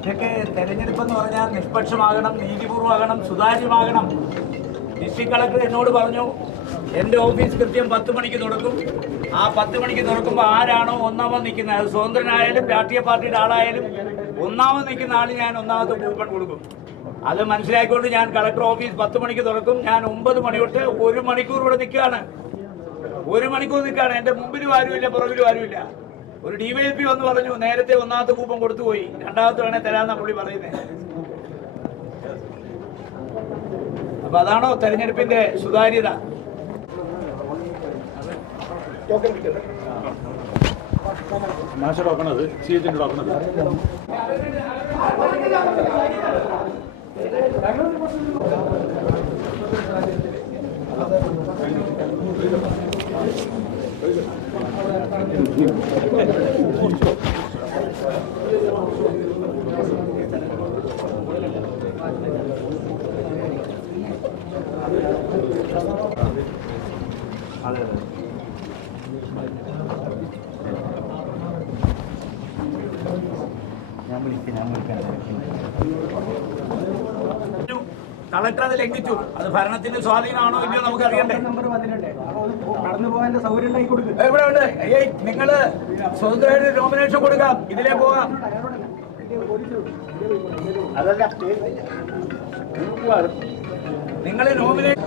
ഇതൊക്കെ തെരഞ്ഞെടുപ്പെന്ന് പറഞ്ഞാൽ നിഷ്പക്ഷമാകണം നീതിപൂർവമാകണം സുതാര്യമാകണം. District collector എന്നോട് പറഞ്ഞു എന്റെ ഓഫീസ് കൃത്യം പത്ത് മണിക്ക് തുറക്കും. ആ പത്ത് മണിക്ക് തുറക്കുമ്പോൾ ആരാണോ ഒന്നാമത് നിൽക്കുന്നത്? അത് സ്വതന്ത്രനായാലും രാഷ്ട്രീയ പാർട്ടിയുടെ ആളായാലും ഒന്നാമത് നിൽക്കുന്ന ആൾ ഞാൻ ഒന്നാമത്തെ കൂപ്പൺ കൊടുക്കും. അത് മനസ്സിലാക്കിക്കൊണ്ട് ഞാൻ കളക്ടർ ഓഫീസ് പത്ത് മണിക്ക് തുറക്കും. ഞാൻ ഒമ്പത് മണി തൊട്ട് ഒരു മണിക്കൂർ ഇവിടെ നിൽക്കുകയാണ്. ഒരു മണിക്കൂർ നിൽക്കാണ് എന്റെ മുമ്പിലും ആരുമില്ല പുറകിലും ആരുമില്ല. ഒരു ഡിവൈഎസ്പി വന്ന് പറഞ്ഞു നേരത്തെ ഒന്നാമത്തെ കൂപ്പം കൊടുത്തു പോയി. രണ്ടാമത്തെ വേണേ തരാന്നാ പുള്ളി പറയുന്നത് അപ്പൊ അതാണോ തെരഞ്ഞെടുപ്പിന്റെ സുതാര്യത? നാശ ഡോക്കണത് സി എച്ചിന്റെ ഡോക്കണത് കളക്ടർ അത് ലംഘിച്ചു അത് ഭരണത്തിന്റെ സ്വാധീനമാണോ ഇല്ലയോ നമുക്ക് അറിയണ്ടേ എവിടെ ഉണ്ട്? ഏയ് നിങ്ങൾ സ്വതന്ത്രമായിട്ട് നോമിനേഷൻ കൊടുക്കാം. ഇതിലേ പോകാം അതല്ല നിങ്ങൾ നോമിനേഷൻ